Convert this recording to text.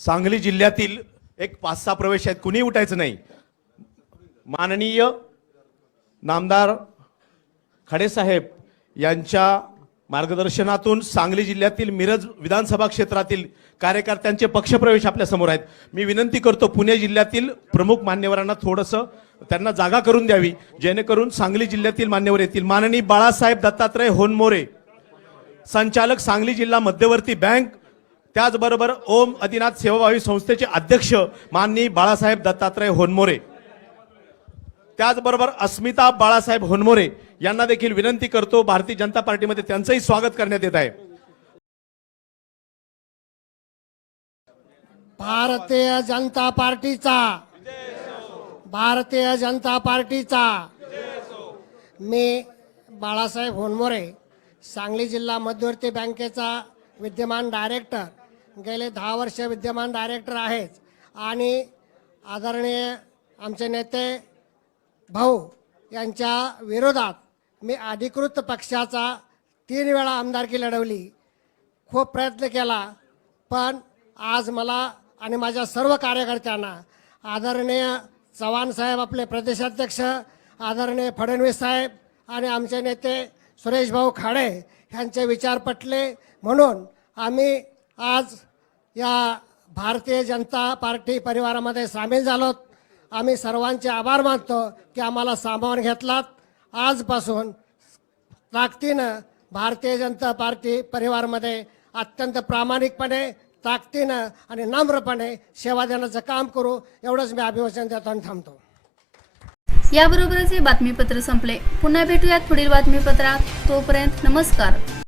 सांगली जिल्ह्यातील एक पाच सहा प्रवेश आहेत. कुणी उठायचं नाही. माननीय नामदार खडेसाहेब यांच्या मार्गदर्शनातून सांगली जिल्ह्यातील मिरज विधानसभा क्षेत्रातील कार्यकर्त्यांचे पक्षप्रवेश आपल्यासमोर आहेत. मी विनंती करतो पुणे जिल्ह्यातील प्रमुख मान्यवरांना थोडंसं त्यांना जागा करून द्यावी जेणेकरून सांगली जिल्ह्यातील मान्यवर येतील. माननीय बाळासाहेब दत्तात्रय होनमोरे संचालक सांगली जिल्हा मध्यवर्ती बँक त्याचबरोबर ओम आदिनाथ सेवाभावी संस्थेचे अध्यक्ष माननीय बाळासाहेब दत्तात्रय होनमोरे. त्याचबरोबर अस्मिता बाळासाहेब होनमोरे यांना देखील विनंती करतो भारतीय जनता पार्टीमध्ये त्यांचंही स्वागत करण्यात येत आहे. भारतीय जनता पार्टीचा भारतीय जनता पार्टीचा. मी बाळासाहेब होनमोरे सांगली जिल्हा मध्यवर्ती बँकेचा विद्यमान डायरेक्टर गेले दहा वर्ष विद्यमान डायरेक्टर आहेच. आणि आदरणीय आमचे नेते भाऊ यांच्या विरोधात मी अधिकृत पक्षाचा तीन वेळा आमदारकी लढवली. खूप प्रयत्न केला पण आज मला आणि माझ्या सर्व कार्यकर्त्यांना आदरणीय चव्हाण साहेब आपले प्रदेशाध्यक्ष आदरणीय फडणवीस साहेब आणि आमचे नेते सुरेश भाऊ खाडे यांचे विचार पटले. म्हणून आम्ही आज या भारतीय जनता पार्टी परिवारामध्ये सामील झालो आम्ही सर्वांचे आभार मानतो की आम्हाला सामावून घेतलात. आजपासून ताकदीनं भारतीय जनता पार्टी परिवारमध्ये अत्यंत प्रामाणिकपणे ताकदीनं आणि नम्रपणे सेवा देण्याचं काम करू एवढंच मी अभिवचन देतो आणि थांबतो. याबरोबरच हे बातमीपत्र संपले. पुन्हा भेटूयात पुढील बातमीपत्रात. तोपर्यंत नमस्कार.